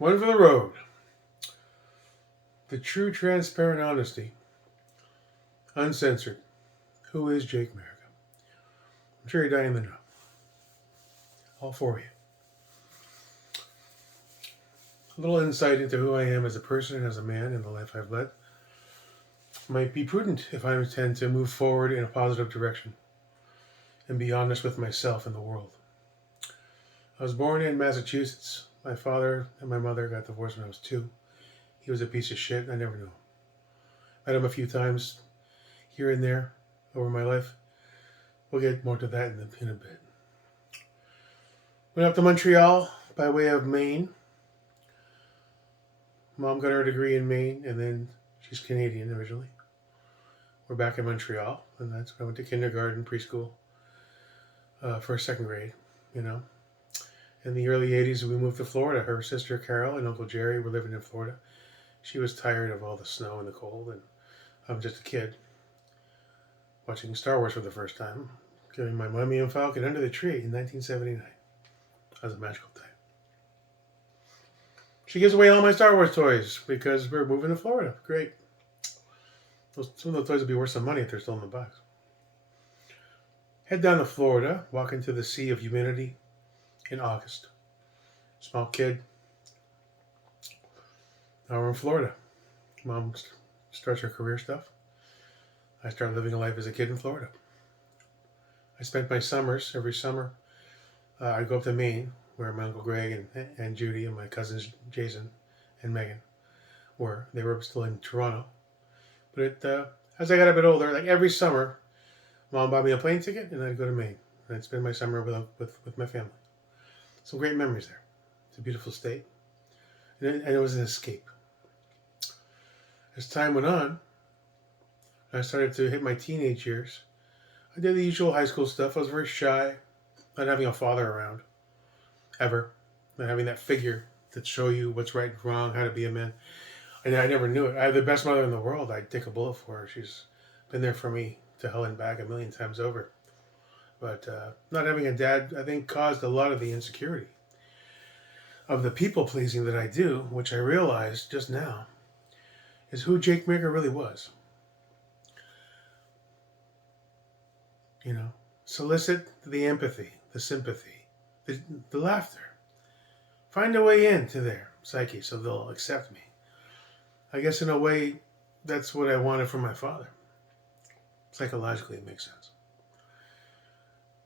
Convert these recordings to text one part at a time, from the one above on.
One for the road. The true, transparent honesty. Uncensored. Who is Jake America? I'm sure you're dying to know. All for you. A little insight into who I am as a person and as a man and the life I've led might be prudent if I intend to move forward in a positive direction and be honest with myself and the world. I was born in Massachusetts. My father and my mother got divorced when I was 2. He was a piece of shit. I never knew him. Met him a few times here and there over my life. We'll get more to that in a bit. Went up to Montreal by way of Maine. Mom got her degree in Maine, and then she's Canadian originally. We're back in Montreal, and that's when I went to kindergarten, preschool, first, second grade, you know. In the early 80s, we moved to Florida. Her sister Carol and Uncle Jerry were living in Florida. She was tired of all the snow and the cold, and I'm just a kid watching Star Wars for the first time, giving my Millennium Falcon under the tree in 1979. That was a magical time. She gives away all my Star Wars toys because we're moving to Florida. Great. Some of the toys would be worth some money if they're still in the box. Head down to Florida, walk into the sea of humidity in August. Small kid. Now we're in Florida. Mom starts her career stuff. I started living a life as a kid in Florida. I spent my summers, every summer, I'd go up to Maine, where my Uncle Greg and Judy and my cousins Jason and Megan were. They were still in Toronto. But as I got a bit older, like every summer, Mom bought me a plane ticket and I'd go to Maine. And I'd spend my summer with my family. Some great memories there. It's a beautiful state. And it was an escape. As time went on, I started to hit my teenage years. I did the usual high school stuff. I was very shy, not having a father around, ever. Not having that figure to show you what's right and wrong, how to be a man. And I never knew it. I have the best mother in the world. I'd take a bullet for her. She's been there for me to hell and back a million times over. But not having a dad, I think, caused a lot of the insecurity of the people-pleasing that I do, which I realized just now, is who Jake Maker really was. You know, solicit the empathy, the sympathy, the laughter. Find a way into their psyche so they'll accept me. I guess in a way, that's what I wanted from my father. Psychologically, it makes sense.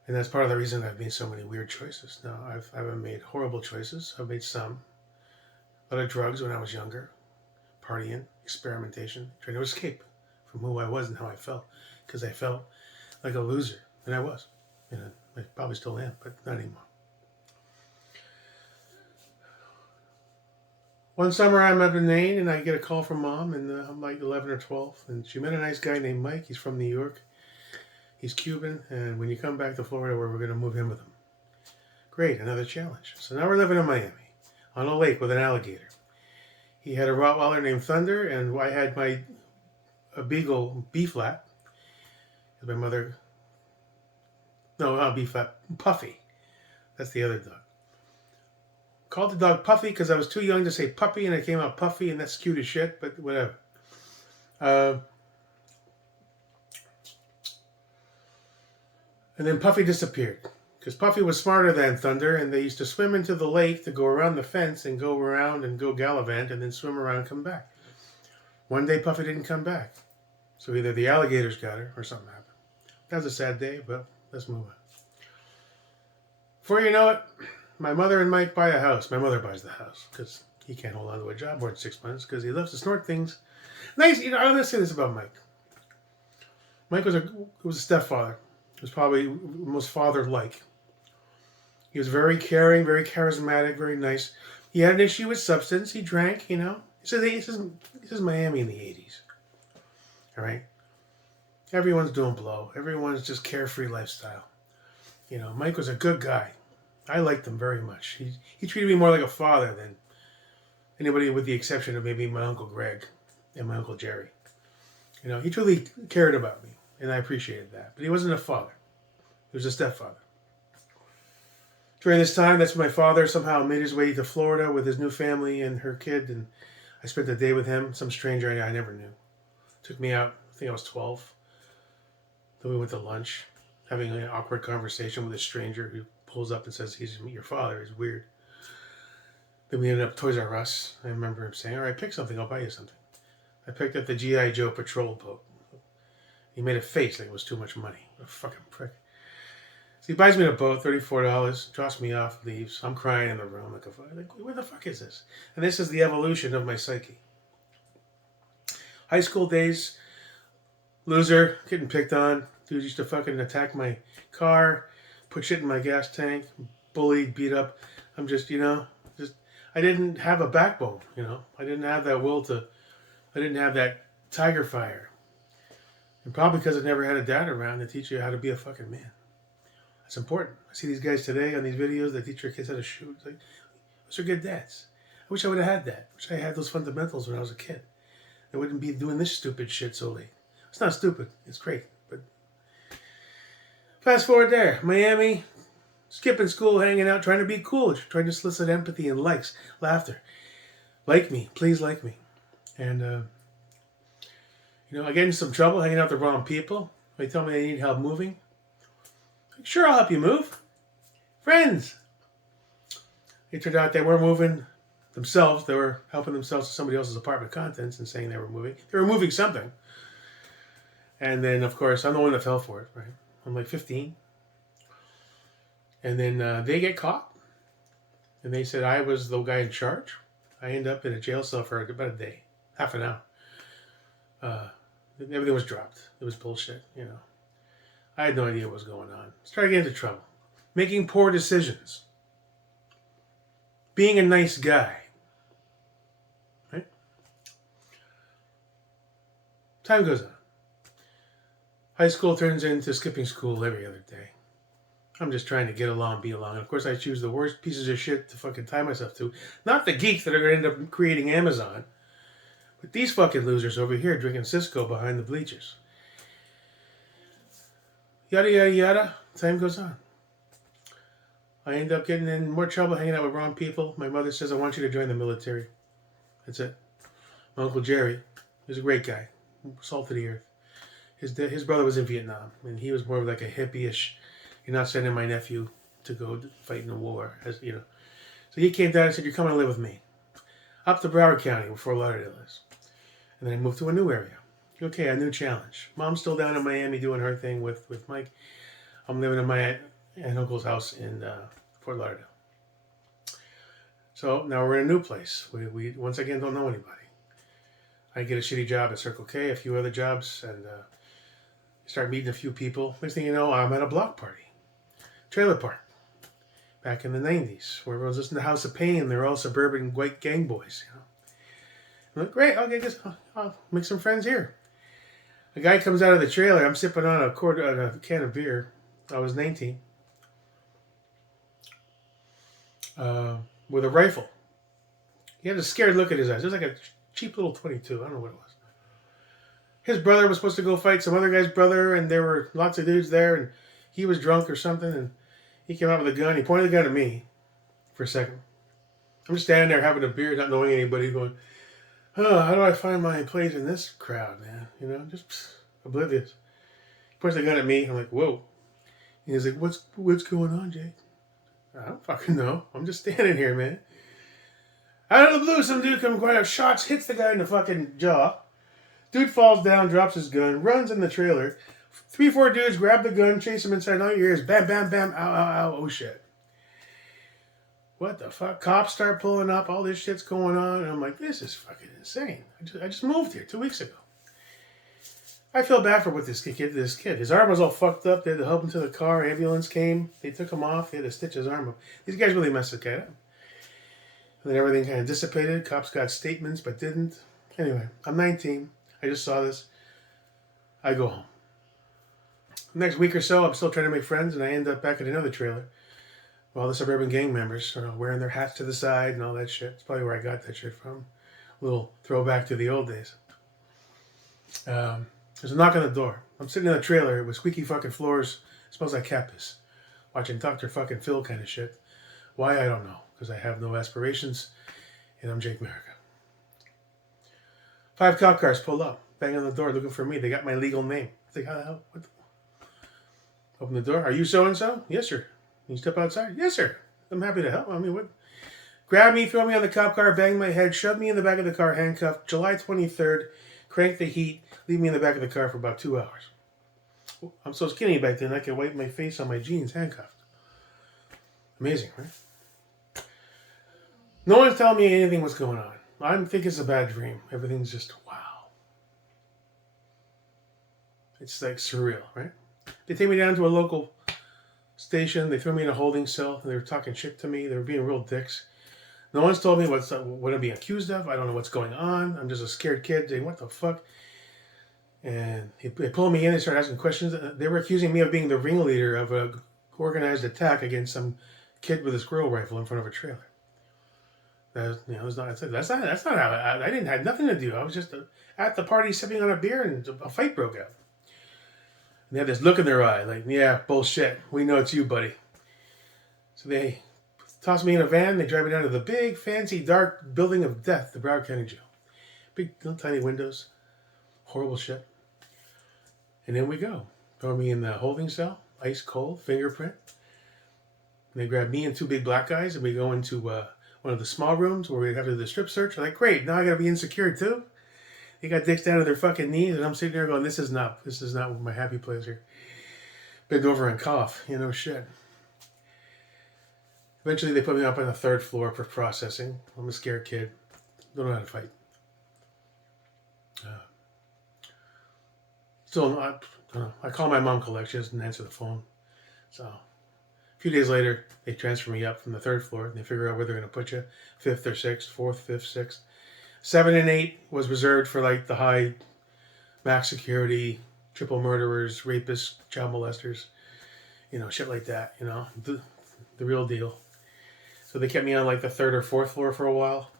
And that's part of the reason I've made so many weird choices. Now, I haven't made horrible choices. I've made some. A lot of drugs when I was younger. Partying, experimentation, trying to escape from who I was and how I felt. Because I felt like a loser. And I was. And I probably still am, but not anymore. One summer I'm up in Maine and I get a call from Mom, and I'm like 11 or 12. And she met a nice guy named Mike. He's from New York. He's Cuban, and when you come back to Florida, we're going to move in with him. Great, another challenge. So now we're living in Miami, on a lake with an alligator. He had a Rottweiler named Thunder, and I had a beagle, B-flat. My mother, no, not B-flat, Puffy. That's the other dog. Called the dog Puffy because I was too young to say puppy, and it came out Puffy, and that's cute as shit, but whatever. And then Puffy disappeared because Puffy was smarter than Thunder, and they used to swim into the lake to go around the fence and go around and go gallivant and then swim around and come back. One day Puffy didn't come back. So either the alligators got her or something happened. That was a sad day, but let's move on. Before you know it, my mother and Mike buy a house. My mother buys the house because he can't hold on to a job more than 6 months because he loves to snort things. Nice, I'm going to say this about Mike. Mike was a stepfather. He was probably most father-like. He was very caring, very charismatic, very nice. He had an issue with substance. He drank, you know. This is Miami in the 80s. All right? Everyone's doing blow. Everyone's just carefree lifestyle. You know, Mike was a good guy. I liked him very much. He treated me more like a father than anybody, with the exception of maybe my Uncle Greg and my Uncle Jerry. You know, he truly cared about me, and I appreciated that. But he wasn't a father. He was a stepfather. During this time, that's when my father somehow made his way to Florida with his new family and her kid, and I spent the day with him, some stranger I never knew. Took me out, I think I was 12. Then we went to lunch, having an awkward conversation with a stranger who pulls up and says, he's your father, he's weird. Then we ended up Toys R Us. I remember him saying, all right, pick something, I'll buy you something. I picked up the G.I. Joe patrol boat. He made a face like it was too much money. What a fucking prick. So he buys me the boat, $34, drops me off, leaves. I'm crying in the room like where the fuck is this? And this is the evolution of my psyche. High school days, loser, getting picked on. Dudes used to fucking attack my car, put shit in my gas tank, bullied, beat up. I'm just, I didn't have a backbone, I didn't have that I didn't have that tiger fire. And probably because I never had a dad around to teach you how to be a fucking man. That's important. I see these guys today on these videos that teach their kids how to shoot. It's like, those are good dads. I wish I would have had that. I wish I had those fundamentals when I was a kid. I wouldn't be doing this stupid shit so late. It's not stupid. It's great. But fast forward there. Miami, skipping school, hanging out, trying to be cool, trying to solicit empathy and likes, laughter. Like me. Please like me. And, I get in some trouble hanging out with the wrong people. They tell me they need help moving. Like, sure, I'll help you move. Friends. It turned out they weren't moving themselves. They were helping themselves to somebody else's apartment contents and saying they were moving. They were moving something. And then, of course, I'm the one that fell for it, right? I'm like 15. And then they get caught. And they said I was the guy in charge. I end up in a jail cell for about a day. Half an hour. Everything was dropped. It was bullshit, I had no idea what was going on. Started getting into trouble. Making poor decisions. Being a nice guy. Right? Time goes on. High school turns into skipping school every other day. I'm just trying to get along, be along. And of course, I choose the worst pieces of shit to fucking tie myself to. Not the geeks that are going to end up creating Amazon. But these fucking losers over here drinking Cisco behind the bleachers. Yada, yada, yada. Time goes on. I end up getting in more trouble hanging out with wrong people. My mother says, I want you to join the military. That's it. My Uncle Jerry, he's a great guy. Salt of the earth. His brother was in Vietnam, and he was more of like a hippie-ish. You're not sending my nephew to go fight in the war, So he came down and said, you're coming to live with me. Up to Broward County, where Fort Lauderdale is. And then I moved to a new area. Okay, a new challenge. Mom's still down in Miami doing her thing with Mike. I'm living in my aunt and uncle's house in Fort Lauderdale. So now we're in a new place. We once again don't know anybody. I get a shitty job at Circle K, a few other jobs, and start meeting a few people. Next thing you know, I'm at a block party. Trailer park. Back in the 90s, where everyone's listening to House of Pain. They're all suburban white gang boys, I'm like, great, I'll make some friends here. A guy comes out of the trailer. I'm sipping on a can of beer. I was 19. With a rifle. He had a scared look at his eyes. It was like a cheap little 22. I don't know what it was. His brother was supposed to go fight some other guy's brother, and there were lots of dudes there, and he was drunk or something, and he came out with a gun. He pointed the gun at me for a second. I'm just standing there having a beer, not knowing anybody, going, how do I find my place in this crowd, man? Just oblivious. He points the gun at me. I'm like, whoa. And he's like, what's going on, Jake? I don't fucking know. I'm just standing here, man. Out of the blue, some dude comes right out, shots, hits the guy in the fucking jaw. Dude falls down, drops his gun, runs in the trailer. 3-4 dudes grab the gun, chase him inside all your ears. Bam, bam, bam, ow, ow, ow, oh shit. What the fuck? Cops start pulling up. All this shit's going on. And I'm like, this is fucking insane. I just moved here 2 weeks ago. I feel bad for what this kid did. His arm was all fucked up. They had to help him to the car. Ambulance came. They took him off. They had to stitch his arm up. These guys really messed the guy up. And then everything kind of dissipated. Cops got statements, but didn't. Anyway, I'm 19. I just saw this. I go home. Next week or so, I'm still trying to make friends, and I end up back at another trailer. All the suburban gang members are wearing their hats to the side and all that shit. It's probably where I got that shit from. A little throwback to the old days. There's a knock on the door. I'm sitting in a trailer with squeaky fucking floors. It smells like cat piss. Watching Dr. fucking Phil kind of shit. Why, I don't know. Because I have no aspirations, and I'm Jake America. 5 cop cars pull up, bang on the door, looking for me. They got my legal name. I think, how the hell? Open the door. Are you so-and-so? Yes, sir. Can you step outside? Yes, sir. I'm happy to help. I mean, what? Grab me, throw me on the cop car, bang my head, shove me in the back of the car, handcuffed. July 23rd, crank the heat, leave me in the back of the car for about 2 hours. I'm so skinny back then, I could wipe my face on my jeans, handcuffed. Amazing, right? No one's telling me anything what's going on. I think it's a bad dream. Everything's just, wow. It's like surreal, right? They take me down to a local station. They threw me in a holding cell. And they were talking shit to me. They were being real dicks. No one's told me what I'm being accused of. I don't know what's going on. I'm just a scared kid saying, what the fuck? And they pulled me in and started asking questions. They were accusing me of being the ringleader of a organized attack against some kid with a squirrel rifle in front of a trailer. That's not how I didn't have nothing to do. I was just at the party sipping on a beer and a fight broke out. And they had this look in their eye, like, yeah, bullshit. We know it's you, buddy. So they toss me in a van. They drive me down to the big, fancy, dark building of death, the Broward County Jail. Big, little, tiny windows. Horrible shit. And then we go. Throw me in the holding cell, ice cold, fingerprint. And they grab me and 2 big black guys, and we go into one of the small rooms where we have to do the strip search. I'm like, great, now I gotta be insecure too? They got dicks down to their fucking knees, and I'm sitting there going, this is not my happy place here. Bend over and cough, shit. Eventually they put me up on the 3rd floor for processing. I'm a scared kid. Don't know how to fight. I call my mom collect. She doesn't answer the phone. So a few days later, they transfer me up from the 3rd floor. And they figure out where they're going to put you. 5th or 6th, 4th, 5th, 6th. 7 and 8 was reserved for like the high max security, triple murderers, rapists, child molesters, shit like that, the real deal. So they kept me on like the 3rd or 4th floor for a while.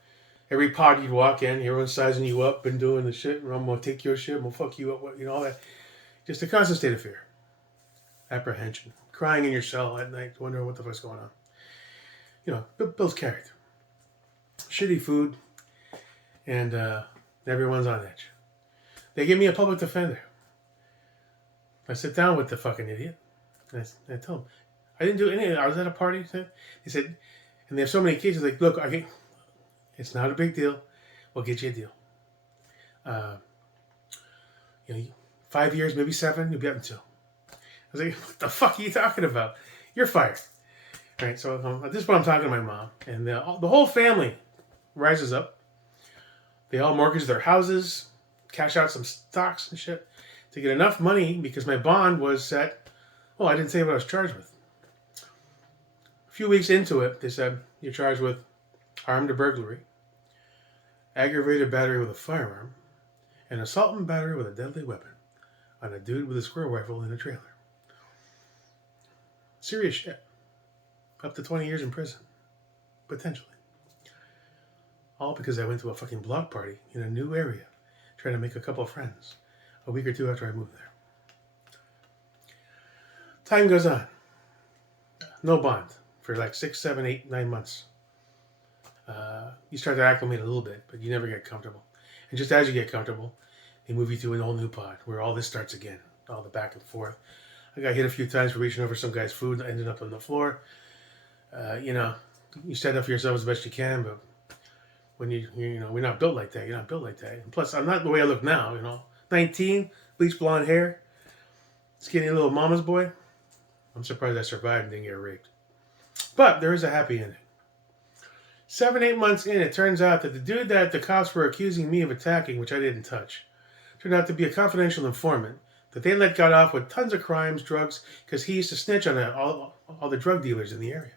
Every pod you'd walk in, everyone's sizing you up and doing the shit. I'm going to take your shit, I'm going to fuck you up, all that. Just a constant state of fear. Apprehension. Crying in your cell at night, wondering what the fuck's going on. Builds character. Shitty food. And everyone's on edge. They give me a public defender. I sit down with the fucking idiot. And I tell him, I didn't do anything. I was at a party. They said, and they have so many cases, like, look, it's not a big deal. We'll get you a deal. 5 years, maybe 7, you'll be up in 2. I was like, what the fuck are you talking about? You're fired. All right, so at this point, I'm talking to my mom. And the whole family rises up. They all mortgage their houses, cash out some stocks and shit to get enough money because my bond was set. Well, I didn't say what I was charged with. A few weeks into it, they said, you're charged with armed burglary, aggravated battery with a firearm, and assault and battery with a deadly weapon on a dude with a squirrel rifle in a trailer. Serious shit. Up to 20 years in prison. Potentially. All because I went to a fucking block party in a new area, trying to make a couple of friends, a week or 2 after I moved there. Time goes on. No bond for like 6, 7, 8, 9 months. You start to acclimate a little bit, but you never get comfortable. And just as you get comfortable, they move you to a whole new pod where all this starts again, all the back and forth. I got hit a few times for reaching over some guy's food, ended up on the floor. You stand up for yourself as best you can, but when we're not built like that. You're not built like that. And plus, I'm not the way I look now, 19, bleach blonde hair, skinny little mama's boy. I'm surprised I survived and didn't get raped. But there is a happy ending. 7, 8 months in, it turns out that the dude that the cops were accusing me of attacking, which I didn't touch, turned out to be a confidential informant that they let got off with tons of crimes, drugs, because he used to snitch on all the drug dealers in the area.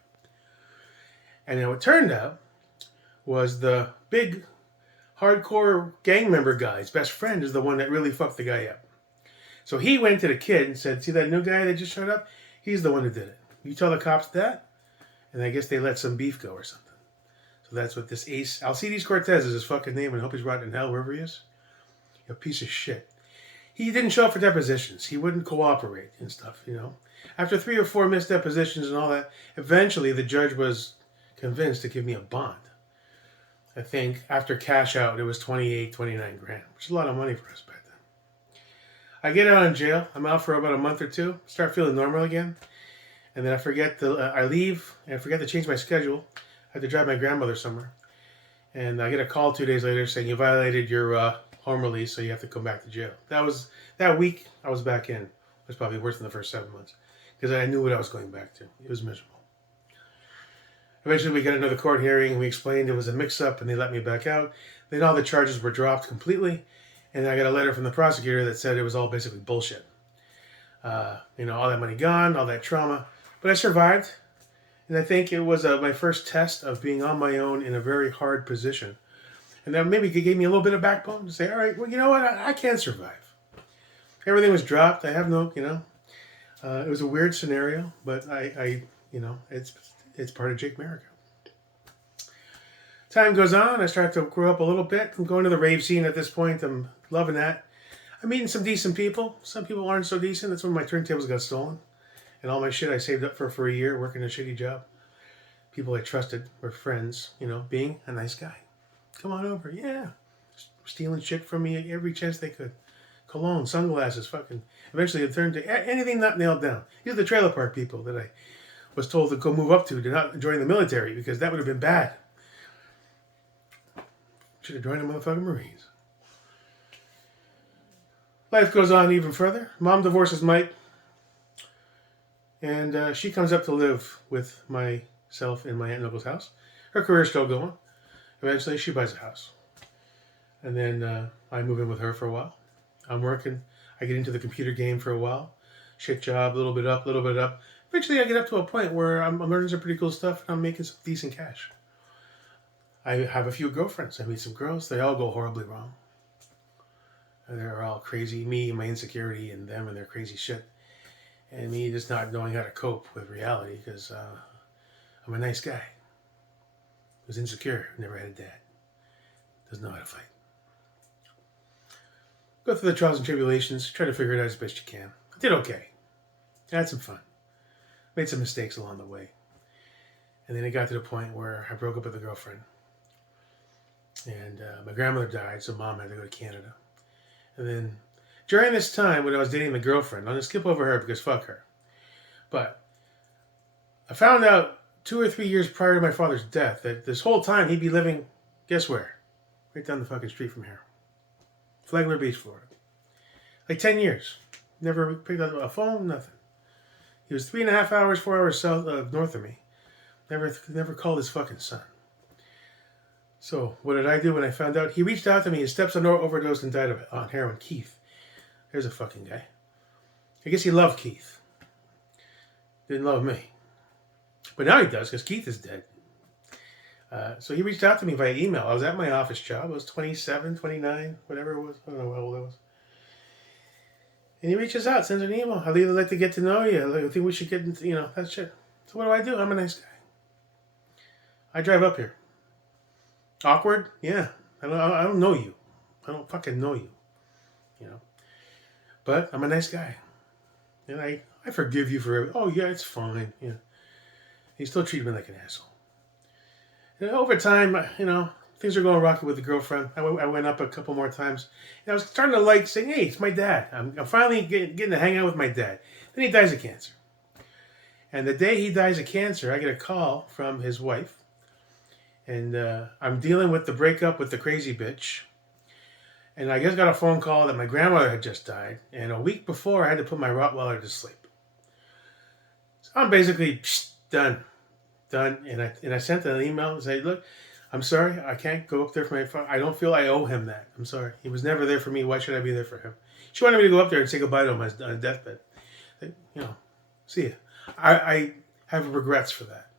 And then what turned out was the big hardcore gang member guy's best friend is the one that really fucked the guy up. So he went to the kid and said, see that new guy that just showed up? He's the one who did it. You tell the cops that? And I guess they let some beef go or something. So that's what this Ace, Alcides Cortez is his fucking name, and I hope he's rotting in hell wherever he is. A piece of shit. He didn't show up for depositions. He wouldn't cooperate and stuff, After 3 or 4 missed depositions and all that, eventually the judge was convinced to give me a bond. I think after cash out, it was 28, 29 grand, which is a lot of money for us back then. I get out of jail. I'm out for about a month or two. Start feeling normal again. And then I leave and I forget to change my schedule. I have to drive my grandmother somewhere. And I get a call 2 days later saying you violated your home release, so you have to come back to jail. That week I was back in. It was probably worse than the first 7 months because I knew what I was going back to. It was miserable. Eventually we got another court hearing. We explained it was a mix-up and they let me back out. Then all the charges were dropped completely. And I got a letter from the prosecutor that said it was all basically bullshit. All that money gone, all that trauma. But I survived. And I think it was my first test of being on my own in a very hard position. And that maybe it gave me a little bit of backbone to say, all right, well, you know what? I can survive. Everything was dropped. I have no, it was a weird scenario, but it's part of Jake Merica. Time goes on. I start to grow up a little bit. I'm going to the rave scene at this point. I'm loving that. I'm meeting some decent people. Some people aren't so decent. That's when my turntables got stolen. And all my shit I saved up for a year working a shitty job. People I trusted were friends, being a nice guy. Come on over. Yeah. Stealing shit from me every chance they could. Cologne, sunglasses, fucking. Eventually it turned to anything not nailed down. These are the trailer park people that I was told to go move up to not join the military because that would have been bad. Should have joined the motherfucking Marines. Life goes on even further. Mom divorces Mike. And she comes up to live with myself in my aunt and uncle's house. Her career's still going. Eventually, she buys a house. And then I move in with her for a while. I'm working. I get into the computer game for a while. Shit job, a little bit up, a little bit up. Eventually, I get up to a point where I'm learning some pretty cool stuff and I'm making some decent cash. I have a few girlfriends. I meet some girls. They all go horribly wrong. And they're all crazy. Me and my insecurity and them and their crazy shit. And me just not knowing how to cope with reality because I'm a nice guy. Was insecure, never had a dad. Doesn't know how to fight. Go through the trials and tribulations, try to figure it out as best you can. I did okay. I had some fun. Made some mistakes along the way. And then it got to the point where I broke up with a girlfriend. And my grandmother died, so mom had to go to Canada. And then during this time when I was dating my girlfriend, I'm going to skip over her because fuck her. But I found out 2 or 3 years prior to my father's death that this whole time he'd be living, guess where? Right down the fucking street from here. Flagler Beach, Florida. Like 10 years. Never picked up a phone, nothing. He was 3.5 hours, 4 hours north of me. Never called his fucking son. So what did I do when I found out? He reached out to me. His stepson overdosed and died of it on heroin. Keith. There's a fucking guy. I guess he loved Keith. Didn't love me. But now he does because Keith is dead. So he reached out to me via email. I was at my office job. I was 27, 29, whatever it was. I don't know how old I was. And he reaches out, sends an email. I'd really like to get to know you. I think we should get into, that shit. So what do? I'm a nice guy. I drive up here. Awkward? Yeah. I don't know you. I don't fucking know you. But I'm a nice guy. And I forgive you for everything. Oh, yeah, it's fine. Yeah. He still treated me like an asshole. And over time, things are going rocky with the girlfriend. I went up a couple more times. And I was starting to saying, hey, it's my dad. I'm finally getting to hang out with my dad. Then he dies of cancer. And the day he dies of cancer, I get a call from his wife. And I'm dealing with the breakup with the crazy bitch. And I just got a phone call that my grandmother had just died. And a week before, I had to put my Rottweiler to sleep. So I'm basically done. And I sent an email and said, look, I'm sorry. I can't go up there for my father. I don't feel I owe him that. I'm sorry. He was never there for me. Why should I be there for him? She wanted me to go up there and say goodbye to him on his deathbed. See ya. I have regrets for that.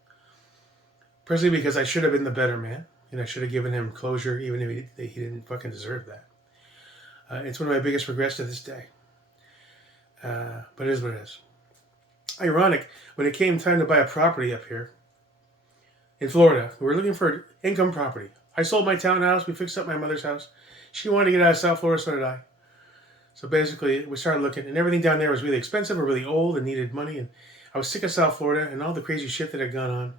Personally, because I should have been the better man. And I should have given him closure even if he didn't fucking deserve that. It's one of my biggest regrets to this day. But it is what it is. Ironic, when it came time to buy a property up here in Florida, we were looking for income property. I sold my townhouse. We fixed up my mother's house. She wanted to get out of South Florida, so did I. So basically, we started looking, and everything down there was really expensive or really old and needed money. And I was sick of South Florida and all the crazy shit that had gone on.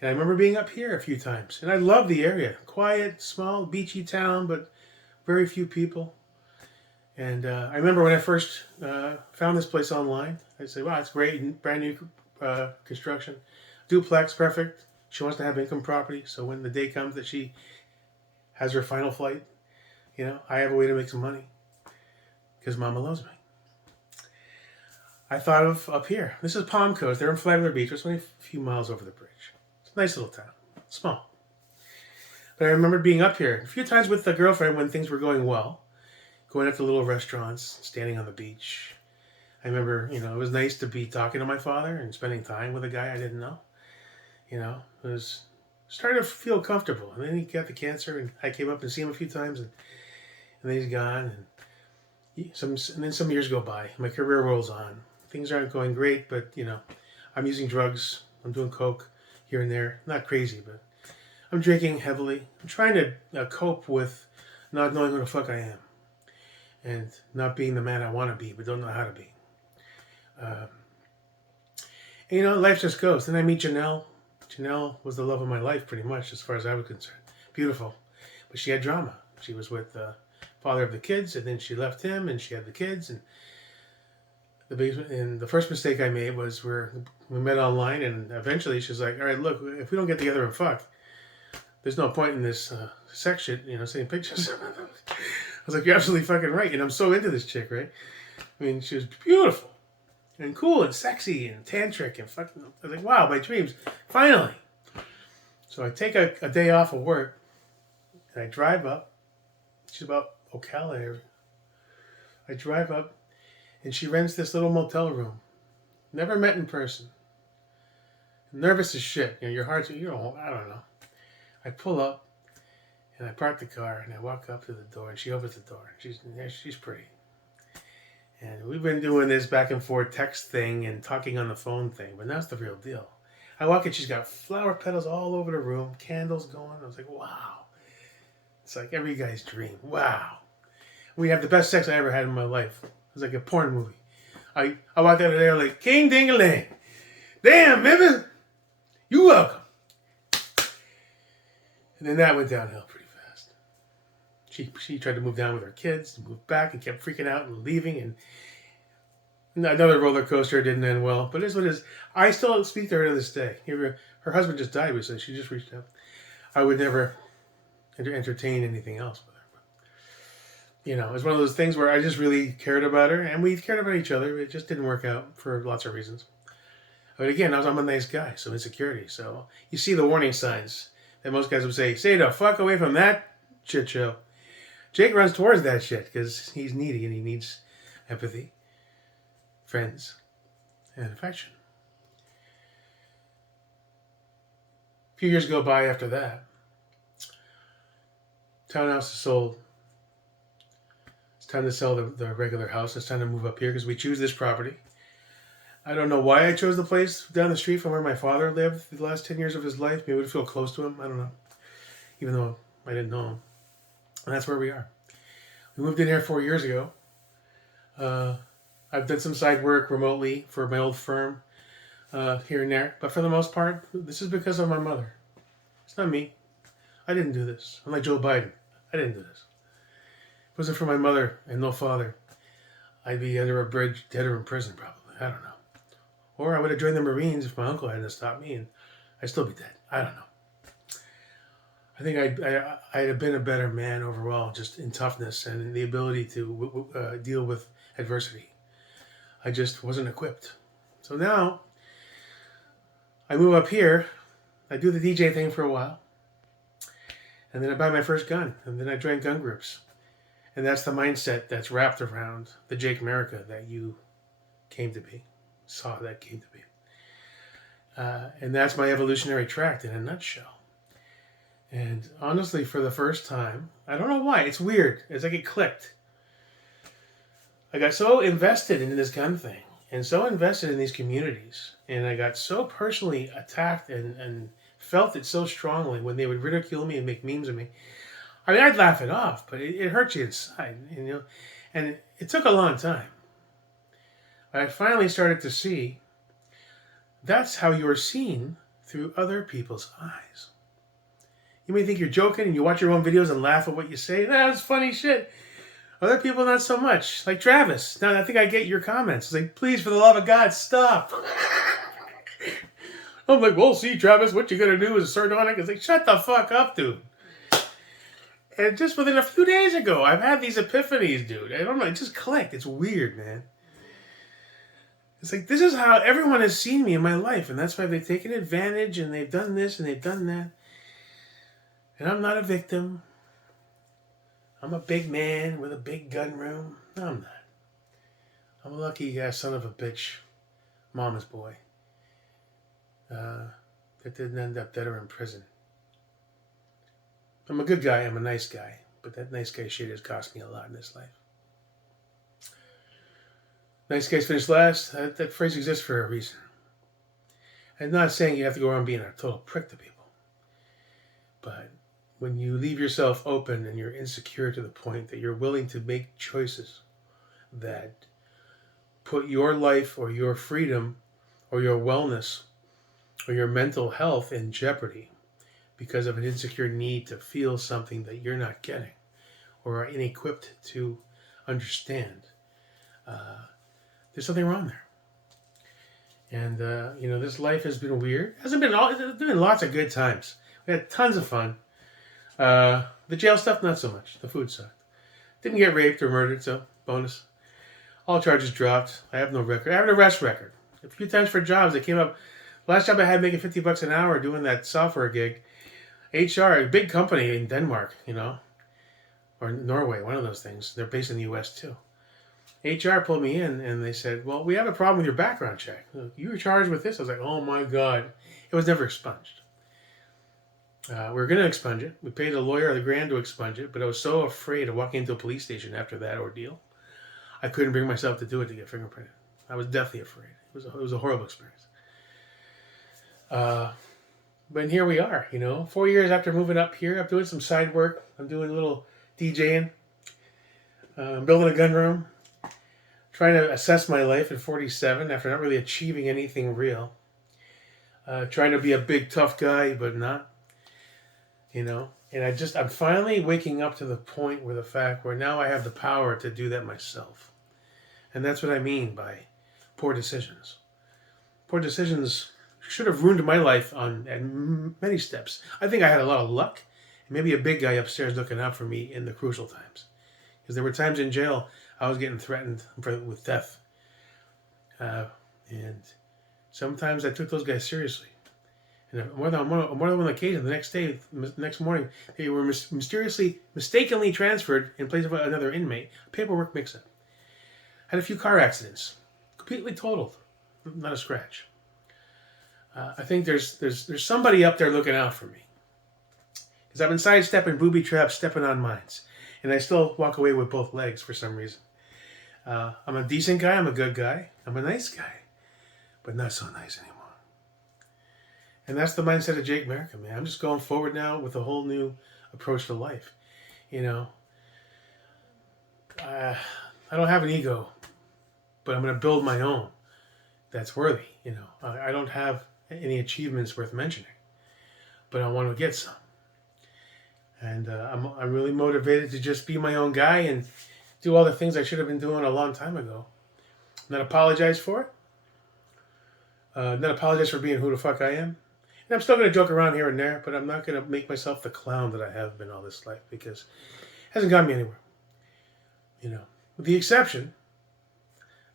And I remember being up here a few times. And I love the area. Quiet, small, beachy town, but very few people. And I remember when I first found this place online, I said, wow, it's great, brand new construction. Duplex, perfect. She wants to have income property, so when the day comes that she has her final flight, I have a way to make some money because Mama loves me. I thought of up here. This is Palm Coast. They're in Flagler Beach. It's only a few miles over the bridge. It's a nice little town. Small. But I remember being up here a few times with the girlfriend when things were going well. Going out to little restaurants, standing on the beach. I remember, it was nice to be talking to my father and spending time with a guy I didn't know. It was starting to feel comfortable. And then he got the cancer, and I came up and see him a few times, and then he's gone. And then some years go by. My career rolls on. Things aren't going great, but I'm using drugs. I'm doing coke here and there. Not crazy, but I'm drinking heavily. I'm trying to cope with not knowing who the fuck I am. And not being the man I want to be, but don't know how to be. Life just goes. Then I meet Janelle. Janelle was the love of my life, pretty much, as far as I was concerned. Beautiful. But she had drama. She was with the father of the kids, and then she left him, and she had the kids. And the first mistake I made was we met online, and eventually she's like, all right, look, if we don't get together and fuck, there's no point in this sex shit, seeing pictures. I was like, you're absolutely fucking right. And I'm so into this chick, right? I mean, she was beautiful and cool and sexy and tantric and fucking. I was like, wow, my dreams. Finally. So I take a day off of work and I drive up. She's about Ocala area. I drive up and she rents this little motel room. Never met in person. Nervous as shit. Your heart's, I don't know. I pull up. And I park the car, and I walk up to the door, and she opens the door. She's pretty. And we've been doing this back and forth text thing and talking on the phone thing, but that's the real deal. I walk in, she's got flower petals all over the room, candles going. I was like, wow. It's like every guy's dream. Wow. We have the best sex I ever had in my life. It was like a porn movie. I walked out of there like, king ding-a-ling. Damn, baby. You welcome. And then that went downhill pretty fast. She tried to move down with her kids, and moved back, and kept freaking out and leaving. And another roller coaster didn't end well. But it is what it is. I still speak to her to this day. Her husband just died, so she just reached out. I would never entertain anything else with her. But, it's one of those things where I just really cared about her, and we cared about each other. It just didn't work out for lots of reasons. But again, I'm a nice guy, so insecurity. So you see the warning signs that most guys would say, stay the fuck away from that shit show. Jake runs towards that shit because he's needy and he needs empathy, friends, and affection. A few years go by after that. Townhouse is sold. It's time to sell the regular house. It's time to move up here because we choose this property. I don't know why I chose the place down the street from where my father lived the last 10 years of his life. Maybe to feel close to him. I don't know. Even though I didn't know him. And that's where we are. We moved in here 4 years ago. I've done some side work remotely for my old firm here and there. But for the most part, this is because of my mother. It's not me. I didn't do this. Unlike Joe Biden. I didn't do this. If it wasn't for my mother and no father, I'd be under a bridge, dead or in prison probably. I don't know. Or I would have joined the Marines if my uncle hadn't stopped me, and I'd still be dead. I don't know. I think I'd have been a better man overall, just in toughness and in the ability to deal with adversity. I just wasn't equipped. So now, I move up here, I do the DJ thing for a while, and then I buy my first gun, and then I join gun groups. And that's the mindset that's wrapped around the Jake America that you came to be. Saw that came to be. And that's my evolutionary tract in a nutshell. And honestly, for the first time, I don't know why, it's weird. It's like it clicked. I got so invested in this gun thing and so invested in these communities. And I got so personally attacked and felt it so strongly when they would ridicule me and make memes of me. I mean, I'd laugh it off, but it hurts you inside, And it took a long time. I finally started to see that's how you're seen through other people's eyes. You may think you're joking and you watch your own videos and laugh at what you say. That's funny shit. Other people, not so much. Like Travis. Now, I think I get your comments. It's like, please, for the love of God, stop. I'm like, well, see, Travis, what you gonna do is a sardonic. It's like, shut the fuck up, dude. And just within a few days ago, I've had these epiphanies, dude. I don't know, it just clicked. It's weird, man. It's like, this is how everyone has seen me in my life, and that's why they've taken advantage, and they've done this, and they've done that. And I'm not a victim. I'm a big man with a big gun room. No, I'm not. I'm a lucky son of a bitch, mama's boy, that didn't end up dead or in prison. I'm a good guy. I'm a nice guy. But that nice guy shit has cost me a lot in this life. Nice guys finish last. That phrase exists for a reason. I'm not saying you have to go around being a total prick to people. But when you leave yourself open and you're insecure to the point that you're willing to make choices that put your life or your freedom or your wellness or your mental health in jeopardy because of an insecure need to feel something that you're not getting or are inequipped to understand, there's something wrong there. And, this life has been weird. There's been lots of good times. We had tons of fun. The jail stuff, not so much. The food sucked. Didn't get raped or murdered, so bonus. All charges dropped. I have no record. I have an arrest record. A few times for jobs that came up. Last job I had making $50 an hour doing that software gig. HR, a big company in Denmark, or Norway, one of those things. They're based in the U.S. too. HR pulled me in and they said, well, we have a problem with your background check. You were charged with this? I was like, oh my God. It was never expunged. We were going to expunge it. We paid a lawyer $1,000 to expunge it, but I was so afraid of walking into a police station after that ordeal. I couldn't bring myself to do it to get fingerprinted. I was deathly afraid. It was a horrible experience. But here we are, 4 years after moving up here. I'm doing some side work. I'm doing a little DJing. I'm building a gun room. Trying to assess my life at 47 after not really achieving anything real. Trying to be a big tough guy, but not. And I'm finally waking up to the point where now I have the power to do that myself. And that's what I mean by poor decisions. Poor decisions should have ruined my life at many steps. I think I had a lot of luck. And maybe a big guy upstairs looking out for me in the crucial times. Because there were times in jail I was getting threatened with death. And sometimes I took those guys seriously. And more than one occasion, the next morning, they were mistakenly transferred in place of another inmate. Paperwork mix-up. Had a few car accidents. Completely totaled. Not a scratch. I think there's somebody up there looking out for me. Because I've been sidestepping booby traps, stepping on mines. And I still walk away with both legs for some reason. I'm a decent guy. I'm a good guy. I'm a nice guy. But not so nice anymore. And that's the mindset of Jake America, man. I'm just going forward now with a whole new approach to life. I don't have an ego, but I'm going to build my own that's worthy. I don't have any achievements worth mentioning, but I want to get some. And I'm really motivated to just be my own guy and do all the things I should have been doing a long time ago. Not apologize for it. Not apologize for being who the fuck I am. And I'm still going to joke around here and there, but I'm not going to make myself the clown that I have been all this life because it hasn't gotten me anywhere. With the exception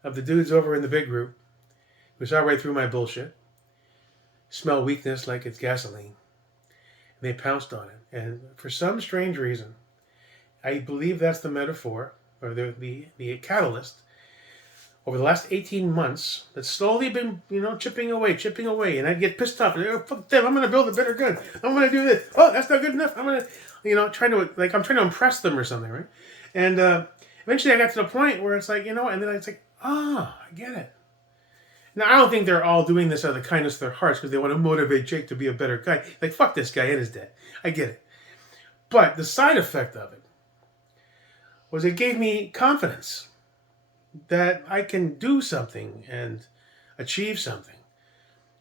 of the dudes over in the big group who saw right through my bullshit, smell weakness like it's gasoline, and they pounced on it. And for some strange reason, I believe that's the metaphor or the catalyst over the last 18 months that's slowly been, chipping away. And I'd get pissed off. And, fuck them, I'm going to build a better gun. I'm going to do this. Oh, that's not good enough. I'm going to, I'm trying to impress them or something, right? And eventually I got to the point where it's like, and then it's like, I get it. Now, I don't think they're all doing this out of the kindness of their hearts because they want to motivate Jake to be a better guy. Like, fuck this guy and his dad. I get it. But the side effect of it was it gave me confidence that I can do something and achieve something.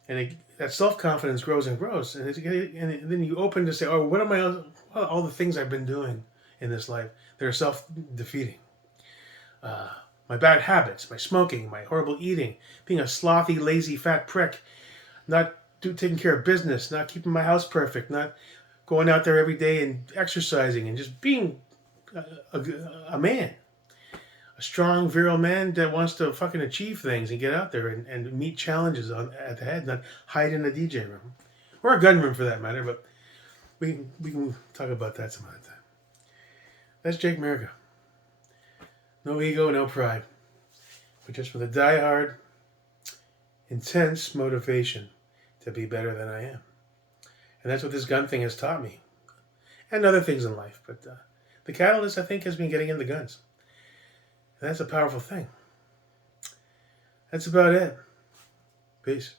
And that self-confidence grows and grows, and then you open to say, oh, what am I, all the things I've been doing in this life that are self-defeating. My bad habits, my smoking, my horrible eating, being a slothy, lazy, fat prick, not taking care of business, not keeping my house perfect, not going out there every day and exercising and just being a man. A strong, virile man that wants to fucking achieve things and get out there and meet challenges at the head, not hide in a DJ room. Or a gun room for that matter, but we can talk about that some other time. That's Jake Merica. No ego, no pride. But just with a die-hard, intense motivation to be better than I am. And that's what this gun thing has taught me. And other things in life. But the catalyst, I think, has been getting into guns. And that's a powerful thing. That's about it. Peace.